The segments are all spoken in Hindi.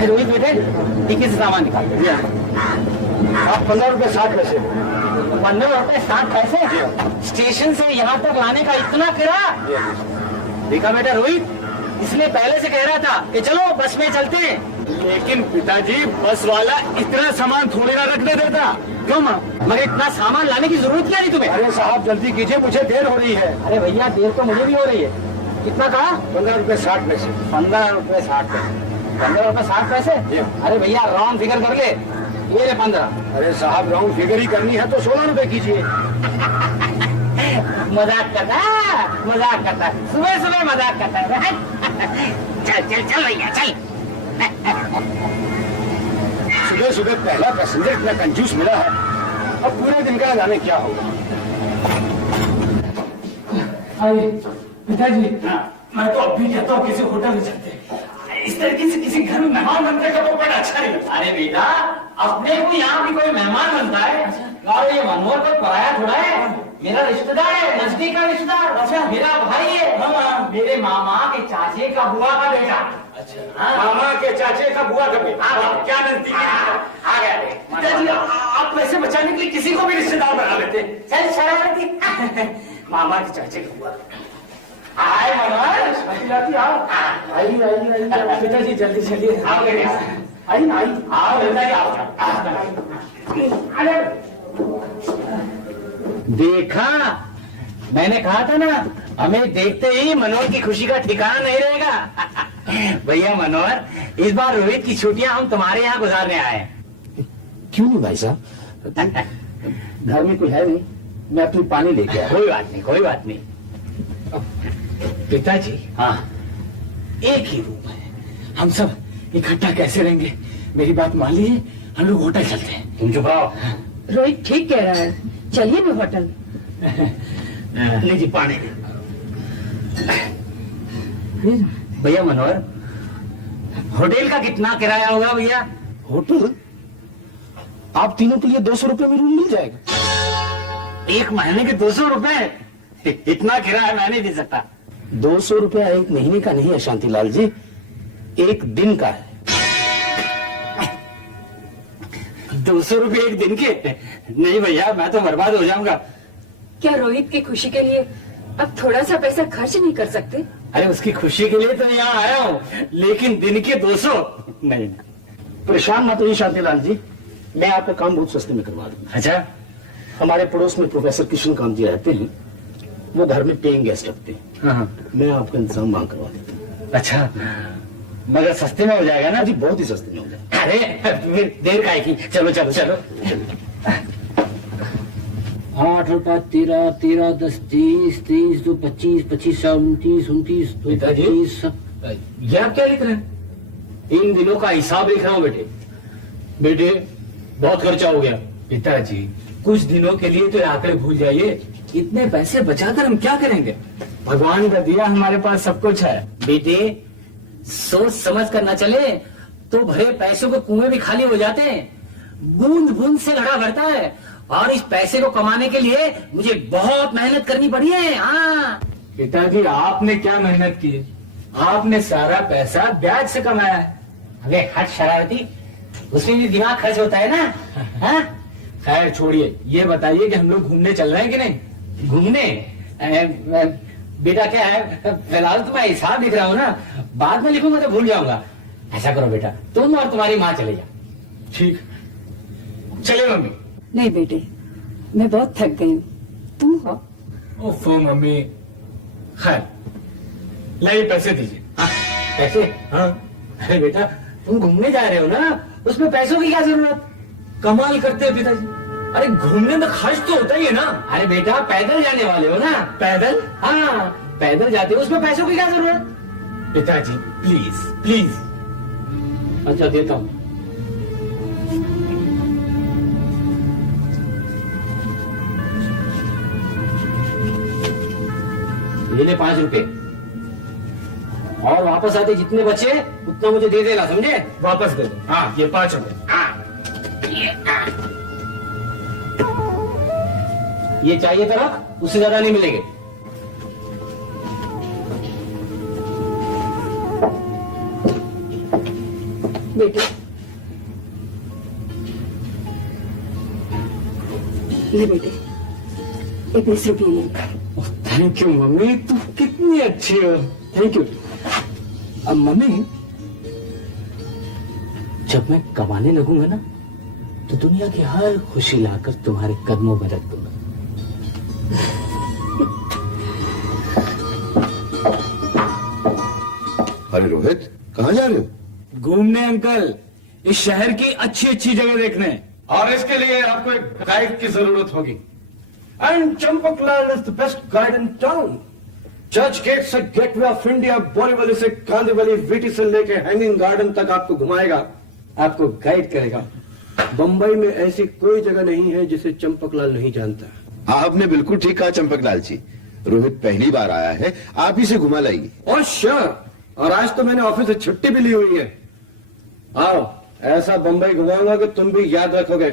रोहित बेटे, टिकट से सामान निकाल दिया। आप 15 रुपए 60 पैसे। 15 रुपए 60 पैसे? स्टेशन से यहाँ तक लाने का इतना किराया? देखा बेटा रोहित, इसलिए पहले से कह रहा था कि चलो बस में चलते हैं। लेकिन पिताजी, बस वाला इतना सामान थोड़ी ना रखने देता। क्यों माँ, मगर इतना सामान लाने की जरूरत क्या नहीं तुम्हें? अरे साहब जल्दी कीजिए, मुझे देर हो रही है। अरे भैया देर तो मुझे भी हो रही है। कितना कहा? 15 रुपए 60 पैसे। 15 रुपए 60 पैसे। 15 रुपए 60 पैसे? अरे भैया राउंड फिगर कर ले, ये ले 15। अरे साहब राउंड फिगर ही करनी है तो 16 रुपए कीजिए। मजाक करता है, मजाक करता है, सुबह सुबह मजाक करता है। चल चल चल भैया चल। सुबह सुबह पहला पैसेंजर इतना कंजूस मिला है, अब पूरे दिन का जाने क्या होगा। पिताजी, मैं तो अब भी कहता हूँ किसी होटल में चलते। इस तरीके से किसी घर में मेहमान बनने का तो बड़ा अच्छा नहीं लगता। अरे बेटा, अपने को यहाँ भी कोई मेहमान बनता है और ये मनोहर कोई पराया थोड़ा है, मेरा रिश्तेदार है, नजदीक का रिश्तेदार। अच्छा, मेरा भाई है। हाँ, मेरे मामा के चाचे का बुआ का बेटा। अच्छा, मामा के चाचे का बुआ का बेटा, क्या नजदीक आ गया। पिताजी, आप पैसे बचाने के लिए किसी को भी रिश्तेदार बना लेते। चल शरारती। मामा के चाचे का बुआ। आए मनोहर, आई पिताजी जल्दी चलिए। आओ बेटा, आई ना आई। आओ बेटा, आओ। अरे देखा, मैंने कहा था ना, हमें देखते ही मनोहर की खुशी का ठिकाना नहीं रहेगा। भैया मनोहर, इस बार रोहित की छुट्टियां हम तुम्हारे यहाँ गुजारने आए हैं। क्यों नहीं भाई साहब? घर में कोई है नहीं, मैं अपनी पानी लेके आया। कोई बात नहीं, कोई बात नहीं। पिताजी, हाँ, एक ही रूम है, हम सब इकट्ठा कैसे रहेंगे? मेरी बात मान लीजिए, हम लोग होटल चलते हैं। तुम चुप रहो। रोहित ठीक कह रहा है, चलिए भी होटल। लीजिए पानी। भैया मनोहर, होटल का कितना किराया होगा भैया? होटल? आप तीनों के लिए 200 रुपए में रूम मिल जाएगा। एक महीने के 200 रुपए? इतना किराया मैं नहीं दे सकता। 200 रुपया एक महीने का नहीं है शांतिलाल जी, एक दिन का है। 200 रुपए एक दिन के? नहीं भैया, मैं तो बर्बाद हो जाऊंगा। क्या रोहित की खुशी के लिए अब थोड़ा सा पैसा खर्च नहीं कर सकते? अरे उसकी खुशी के लिए तो यहाँ आया हूँ, लेकिन दिन के 200 नहीं। परेशान मत होइए शांतिलाल जी, मैं आपका काम बहुत सस्ते में करवा दूंगा। अच्छा, हमारे पड़ोस में प्रोफेसर कृष्णकांत जी रहते हैं, वो घर में पेइंग गेस्ट रखते हैं। हाँ, मैं आपका इंतजाम वहां करवा देता हूँ। अच्छा, मगर सस्ते में हो जाएगा ना? जी बहुत ही सस्ते में हो जाएगा। अरे फिर देर काहे की, चलो चलो चलो। 8 और 5 13, 13 10 30, 30 2 25, 25 29, 29 पिताजी? 25। ये आप क्या लिख रहे हैं? इन दिनों का हिसाब लिख रहा हूँ बेटे। बेटे, बहुत खर्चा हो गया। पिताजी, कुछ दिनों के लिए तो आकर भूल जाइए, इतने पैसे बचाकर हम क्या करेंगे? भगवान का दिया हमारे पास सब कुछ है। बेटे, सोच समझ कर न चले तो भरे पैसों के कुएं भी खाली हो जाते हैं। बूंद बूंद से घड़ा भरता है, और इस पैसे को कमाने के लिए मुझे बहुत मेहनत करनी पड़ी है। हाँ पिताजी, आपने क्या मेहनत की? आपने सारा पैसा ब्याज से कमाया है। अबे हट शरारती, उसमें भी दिमाग खर्च होता है ना। हाँ? खैर छोड़िए, ये बताइए कि हम लोग घूमने चल रहे हैं कि नहीं? घूमने? बेटा क्या है, फिलहाल तो मैं हिसाब लिख रहा हूँ ना, बाद में लिखूंगा तो भूल जाऊंगा। ऐसा करो बेटा, तुम और तुम्हारी माँ चले जाओ। ठीक, चले मम्मी। नहीं बेटे, मैं बहुत थक गई हूँ, तुम हो। ओफो मम्मी, खैर लाइए पैसे दीजिए। पैसे? हाँ, अरे बेटा, तुम घूमने जा रहे हो ना, उसमें पैसों की क्या जरूरत? कमाल करते हैं पिताजी। अरे घूमने में खर्च तो होता ही है ना। अरे बेटा, पैदल जाने वाले हो ना। पैदल? हाँ, पैदल जाते हो, उसमें पैसों की क्या जरूरत? पिताजी प्लीज प्लीज। अच्छा देता हूँ। ये ले 5 रुपए, और वापस आते जितने बचे उतना मुझे दे देना, समझे? वापस दे दो। हाँ, ये 5 रुपए। ये चाहिए तो रख, उससे ज्यादा नहीं मिलेंगे। बेटे, ले बेटे, ये 20 रुपये ले। थैंक यू मम्मी, तुम कितनी अच्छी हो। Thank you. अब मम्मी, जब मैं कमाने लगूंगा ना, तो दुनिया की हर खुशी लाकर तुम्हारे कदमों में रख दूंगा। अरे रोहित, कहाँ जा रहे हो? घूमने अंकल, इस शहर की अच्छी अच्छी जगह देखने। और इसके लिए आपको एक गाइड की जरूरत होगी। And Champaklal is the best guide in town. Churchgate से गेटवे ऑफ इंडिया, बोरीवली से कांदीवली, वीटी से लेके हैंगिंग गार्डन तक आपको घुमाएगा, आपको गाइड करेगा। बंबई में ऐसी कोई जगह नहीं है जिसे चंपकलाल नहीं जानता। आपने बिल्कुल ठीक कहा चंपकलाल जी। रोहित पहली बार आया है, आप ही से घुमा लाइए। और श्योर, और आज तो मैंने ऑफिस से छुट्टी भी ली हुई है। आओ, ऐसा बंबई घुमाऊंगा कि तुम भी याद रखोगे।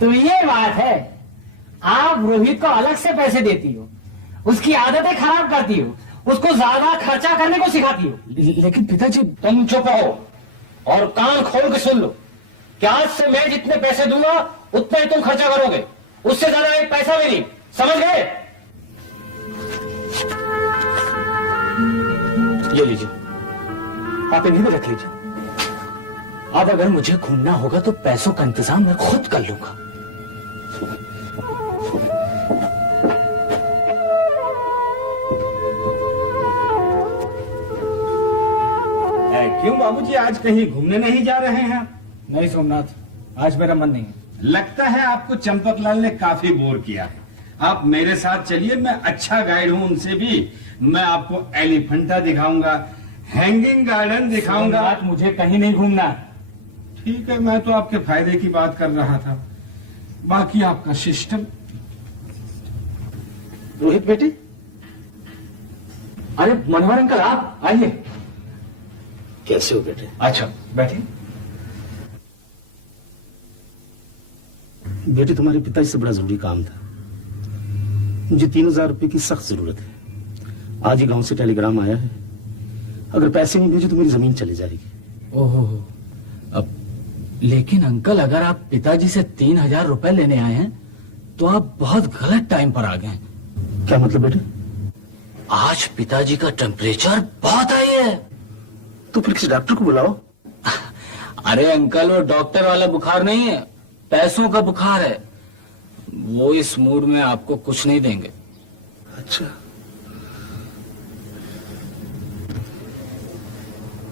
तो ये बात है, आप रोहित को अलग से पैसे देती हो, उसकी आदतें खराब करती हो, उसको ज्यादा खर्चा करने को सिखाती हो। लेकिन पिताजी, तुम चुप रहो और कान खोल के सुन लो कि आज से मैं जितने पैसे दूंगा उतना ही तुम खर्चा करोगे, उससे ज्यादा एक पैसा भी नहीं, समझ गए? ये लीजिए, आप इन्हीं में रख लीजिए। अब अगर मुझे घूमना होगा तो पैसों का इंतजाम मैं खुद कर लूंगा। क्यों बाबूजी, आज कहीं घूमने नहीं जा रहे हैं? नहीं सोमनाथ, आज मेरा मन नहीं है। लगता है आपको चंपकलाल ने काफी बोर किया है। आप मेरे साथ चलिए, मैं अच्छा गाइड हूं उनसे भी। मैं आपको एलिफेंटा दिखाऊंगा, हैंगिंग गार्डन दिखाऊंगा। सोमनाथ, मुझे कहीं नहीं घूमना। ठीक है, मैं तो आपके फायदे की बात कर रहा था, बाकी आपका सिस्टम। रोहित बेटे, अरे मनोहर अंकल, आप आइए। कैसे हो बेटे? अच्छा बैठिए। बेटे, तुम्हारे पिताजी से बड़ा जरूरी काम था। मुझे 3,000 रुपए की सख्त जरूरत है। आज ही गांव से टेलीग्राम आया है, अगर पैसे नहीं भेजे तो मेरी जमीन चली जाएगी। ओहो, अब लेकिन अंकल, अगर आप पिताजी से 3,000 रुपए लेने आए हैं तो आप बहुत गलत टाइम पर आ गए हैं। क्या मतलब बेटे? आज पिताजी का टेम्परेचर बहुत हाई है। तो फिर किसी डॉक्टर को बुलाओ। अरे अंकल, वो डॉक्टर वाला बुखार नहीं है, पैसों का बुखार है। वो इस मूड में आपको कुछ नहीं देंगे। अच्छा,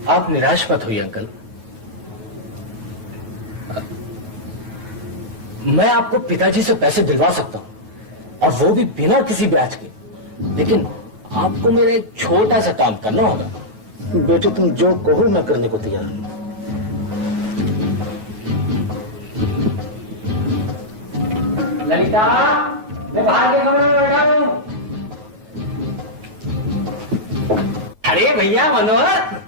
आप निराश मत होइए अंकल, मैं आपको पिताजी से पैसे दिलवा सकता हूं, और वो भी बिना किसी ब्याज के। लेकिन आपको मेरा एक छोटा सा काम करना होगा। बेटे, तुम जो कहो मैं करने को तैयार हूं। ललिता, मैं बाहर के कमरे में बैठा हूं। अरे भैया मनोहर,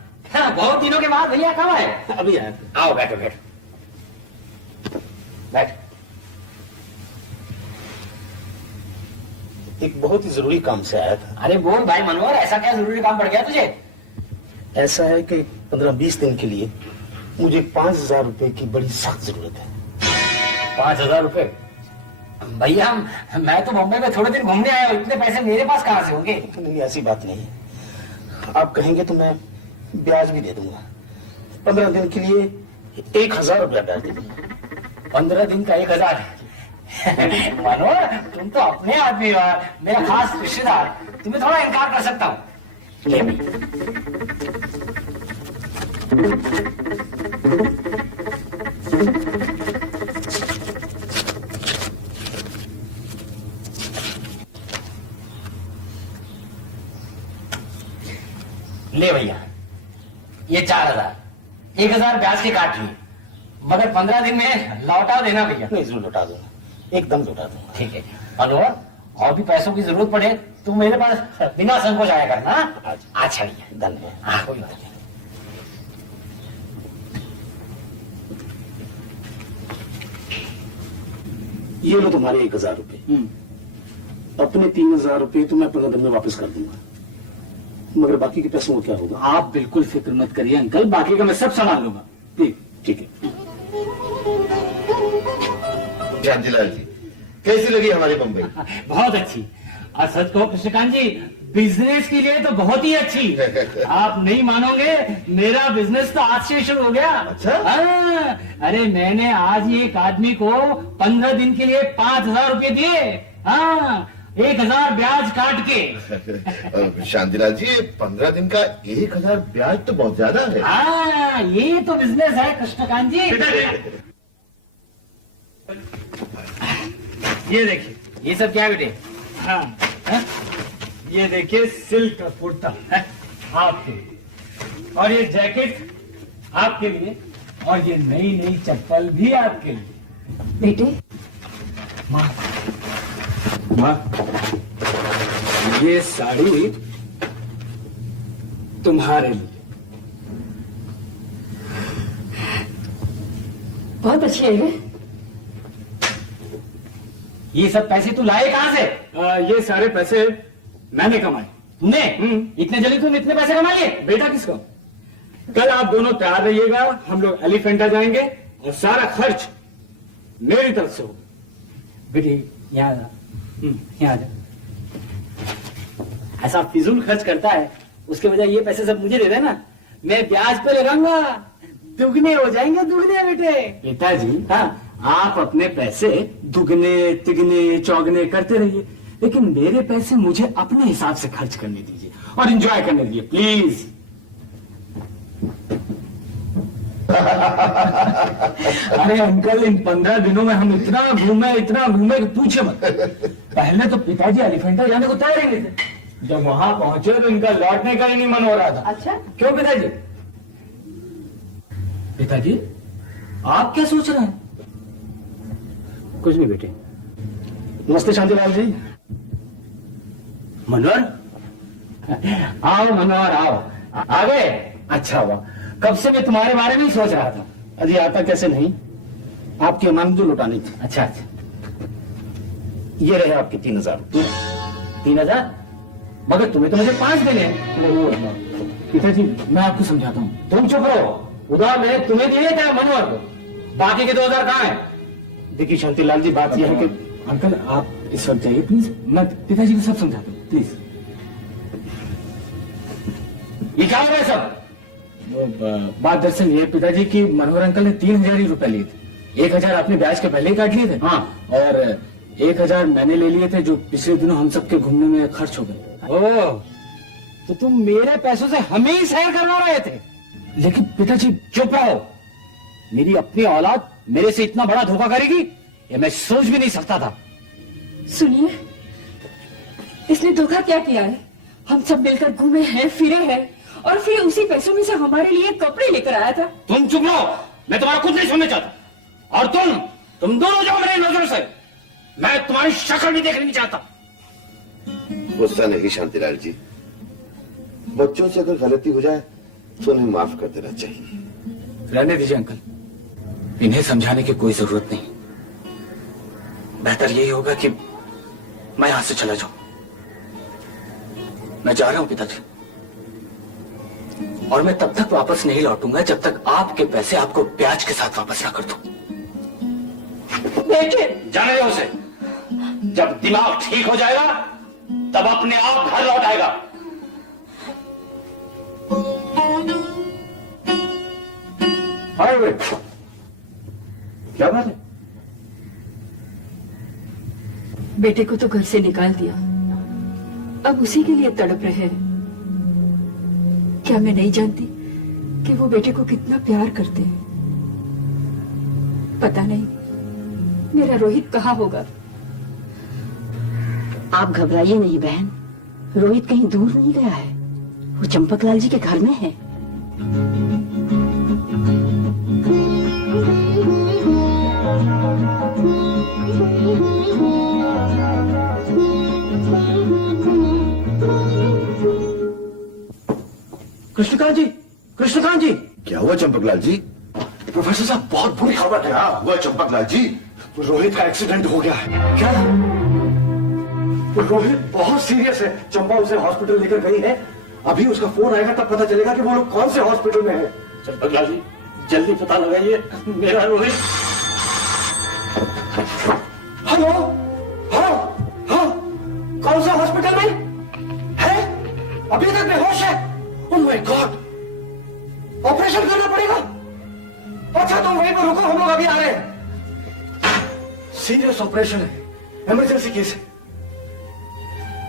बहुत दिनों के बाद भैया कब आए? अभी आया। आओ बैठो बैठो बैठ। एक बहुत ही जरूरी काम से आया था। अरे बोल भाई मनोहर, ऐसा क्या जरूरी काम पड़ गया तुझे? ऐसा है कि 15-20 दिन के लिए मुझे 5,000 रुपए की बड़ी सख्त जरूरत है। 5,000 रुपए? भैया मैं तो बॉम्बे में थोड़े दिन घूमने आया हूं, इतने पैसे मेरे पास कहां से होंगे? नहीं, ऐसी बात नहीं है। आप कहेंगे तो मैं ब्याज भी दे दूंगा। 15 दिन के लिए 1,000 रुपया ब्याज दे दूंगा। 15 दिन का 1,000? मनोहर, तुम तो अपने आदमी हो, मेरा खास रिश्तेदार, तुम्हें थोड़ा इनकार कर सकता हूं। ले ले भैया, ये 4,000, 1,000 ब्याज के काट लिए, मगर 15 दिन में लौटा देना भैया। नहीं, जरूर लौटा दूंगा, एकदम लौटा दूंगा। ठीक है मनोहर, और भी पैसों की जरूरत पड़े तो मेरे पास बिना संकोच आया करना। अच्छा भैया, धन्यवाद। हाँ कोई बात नहीं। ये लो तुम्हारे 1,000 रुपए। अपने 3,000 रुपए तो मैं 15 दिन में वापस कर दूंगा, मगर बाकी के पैसों का क्या होगा? आप बिल्कुल फिक्र मत करिए अंकल, बाकी का मैं सब संभाल लूंगा। ठीक है। शांतिलाल जी, कैसी लगी हमारी बम्बई? बहुत अच्छी। और सच कहो कृष्णकांत जी, बिजनेस के लिए तो बहुत ही अच्छी। आप नहीं मानोगे, मेरा बिजनेस तो आज से शुरू हो गया। अच्छा? हाँ, अरे मैंने आज ही एक आदमी को 15 दिन के लिए 5,000 रुपए दिए। हाँ, 1,000 ब्याज काट के। शांतिलाल जी, 15 दिन का 1,000 ब्याज तो बहुत ज्यादा है। हाँ, ये तो बिजनेस है कृष्णकांत जी। ये देखिए, ये सब क्या बेटे? हाँ, हाँ? ये देखिए, सिल्क का कुर्ता है आपके लिए, और ये जैकेट आपके लिए, और ये नई नई चप्पल भी आपके लिए। बेटे, माँ, माँ, ये साड़ी तुम्हारे लिए। बहुत अच्छी है ये। ये सब पैसे तू लाए कहां से? ये सारे पैसे मैंने कमाए। तूने इतने जल्दी तुम इतने पैसे कमा लिए? बेटा किसका? कल आप दोनों तैयार रहिएगा, हम लोग एलिफेंटा जाएंगे और सारा खर्च मेरी तरफ से होगा। बेटी यहाँ आ, यहाँ आ जा। ऐसा फिजूल खर्च करता है, उसके बजाय ये पैसे सब मुझे दे देना, मैं ब्याज पे लगाऊंगा, दुगने हो जाएंगे, दुगने बेटे। पिताजी, हाँ, आप अपने पैसे दुगने तिगने चौगने करते रहिए, लेकिन मेरे पैसे मुझे अपने हिसाब से खर्च करने दीजिए और एंजॉय करने दीजिए प्लीज। अरे अंकल, इन 15 दिनों में हम इतना घूमे कि पूछे मत। पहले तो पिताजी एलिफेंटा जाने को तैयार ही नहीं थे, जब वहां पहुंचे तो इनका लौटने का ही नहीं मन हो रहा था। अच्छा, क्यों पिताजी? पिताजी, आप क्या सोच रहे हैं? कुछ नहीं बेटे। नमस्ते शांतिलाल जी। मनोहर, आओ मनोहर आओ। आ गए? अच्छा हुआ, कब से मैं तुम्हारे बारे में ही सोच रहा था। अजी आता कैसे नहीं, आपकी अमानत जो लौटानी थी। अच्छा अच्छा, ये रहे आपके 3000। 3000? मगर तुम्हें तो मुझे 5 देने हैं। पिताजी, मैं आपको समझाता हूँ। तुम चुप रहो, उधार मैंने तुम्हें दिए क्या मनोहर को? बाकी के 2000 कहाँ हैं? देखिए शांतिलाल जी, बात यह है कि अंकल आप इस वक्त जाइए प्लीज, मैं पिताजी को सब समझाता हूँ प्लीज। ये क्या हो रहा है सब? बात दरअसल ये पिताजी की मनोहर अंकल ने 3000 ही रुपए लिए थे। 1000 आपने ब्याज के पहले ही काट लिए थे। हाँ। और 1000 मैंने ले लिए थे, जो पिछले दिनों हम सबके घूमने में खर्च हो गए। ओह, तो तुम मेरे पैसों से हमें ही सैर करवा रहे थे? लेकिन पिताजी, चुप रहो, मेरी अपनी औलाद मेरे से इतना बड़ा धोखा करेगी ये मैं सोच भी नहीं सकता था। सुनिए, इसने धोखा क्या किया है? हम सब मिलकर घूमे हैं, फिरे हैं, और फिर उसी पैसों में से हमारे लिए कपड़े लेकर आया था। तुम चुप रहो, मैं तुम्हारा कुछ नहीं सुनना चाहता। और तुम दोनों जाओ मेरी नजरों से, मैं तुम्हारी शक्ल भी देखना नहीं चाहता। गुस्सा नहीं शांतिलाल जी, बच्चों से अगर गलती हो जाए तो उन्हें माफ कर देना चाहिए। रहने दीजिए अंकल, इन्हें समझाने की कोई जरूरत नहीं। बेहतर यही होगा कि मैं यहां से चला जाऊं। मैं जा रहा हूं पिताजी, और मैं तब तक वापस नहीं लौटूंगा जब तक आपके पैसे आपको ब्याज के साथ वापस ना कर दूं। बेटे, जाने दो उसे, जब दिमाग ठीक हो जाएगा तब अपने आप घर लौट आएगा। हाय, क्या बात है? बेटे को तो घर से निकाल दिया, अब उसी के लिए तड़प रहे हैं। क्या मैं नहीं जानती कि वो बेटे को कितना प्यार करते हैं? पता नहीं मेरा रोहित कहाँ होगा। आप घबराइए नहीं बहन, रोहित कहीं दूर नहीं गया है, वो चंपकलाल जी के घर में है। कृष्णकांत जी। क्या हुआ चंपकलाल जी? प्रोफेसर साहब, बहुत बुरी खबर है। क्या हुआ चंपकलाल जी? रोहित का एक्सीडेंट हो गया है। क्या? रोहित बहुत सीरियस है, चंपा उसे हॉस्पिटल लेकर गई है। अभी उसका फोन आएगा तब पता चलेगा कि वो लोग कौन से हॉस्पिटल में है। चंपकलाल जी, जल्दी पता लगाइए मेरा रोहित। हेलो, हाँ हाँ, कौन सा हॉस्पिटल में है? अभी तक बेहोश है। ओह माय गॉड, ऑपरेशन करना पड़ेगा। अच्छा तुम वहीं पर रुको, हम लोग अभी आ रहे हैं। सीरियस ऑपरेशन है, इमरजेंसी केस है।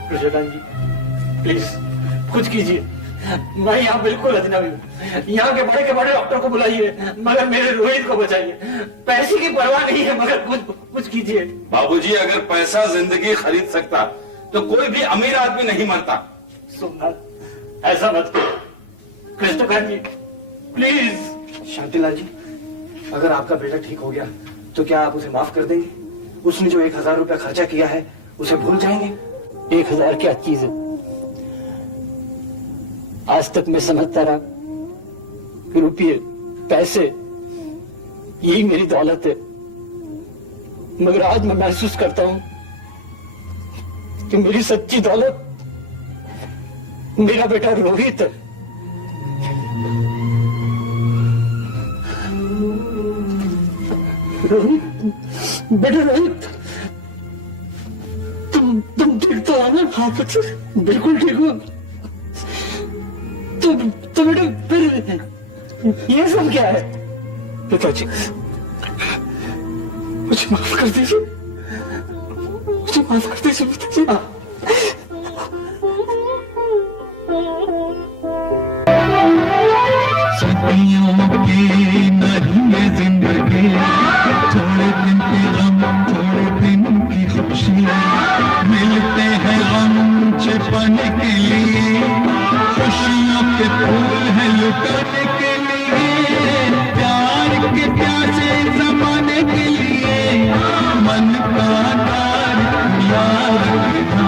कृष्णकांत जी, प्लीज कुछ कीजिए, मैं यहाँ बिल्कुल अजनबी हूँ। यहाँ के बड़े डॉक्टर को बुलाइए, मगर मेरे रोहित को बचाइए। पैसे की परवाह नहीं है, मगर कुछ कीजिए। बाबूजी, अगर पैसा जिंदगी खरीद सकता तो कोई भी अमीर आदमी नहीं मरता। सोमनाथ, ऐसा मत करो। कृष्णकांत जी, प्लीज। शांतिलाल जी, अगर आपका बेटा ठीक हो गया तो क्या आप उसे माफ कर देंगे? उसने जो 1000 रुपया खर्चा किया है उसे भूल जाएंगे? 1000 क्या चीज है? आज तक मैं समझता रहा कि रुपये, पैसे, यही मेरी दौलत है। मगर आज मैं महसूस करता हूं कि मेरी सच्ची दौलत मेरा बेटा रोहित है। रोहित, बेटा रोहित, तुम ठीक तो हो ना? हाँ बच्चे, बिल्कुल ठीक हो। तो बेटा फिर ये सब क्या है? पिताजी, मुझे माफ कर दीजिए, मुझे माफ कर दीजिए पिताजी। सदियों की नहीं ये जिंदगी, थोड़े दिन के गम थोड़े दिन की खुशी, मिलते हैं गम छिपाने के लिए, खुशियों के फूल हैं लुटाने के लिए, प्यार के प्यासे जमाने के लिए, मन का द्वार खुला रखना,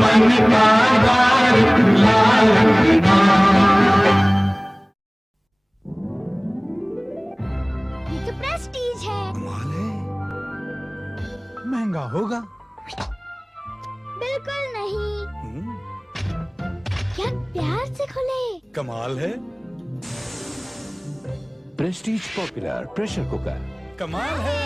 मन का द्वार खुला रखना। प्रेस्टीज है। कमाल है, महंगा होगा। बिल्कुल नहीं। क्या प्यार से खुले। कमाल है। Prestige popular pressure cooker. कमाल है।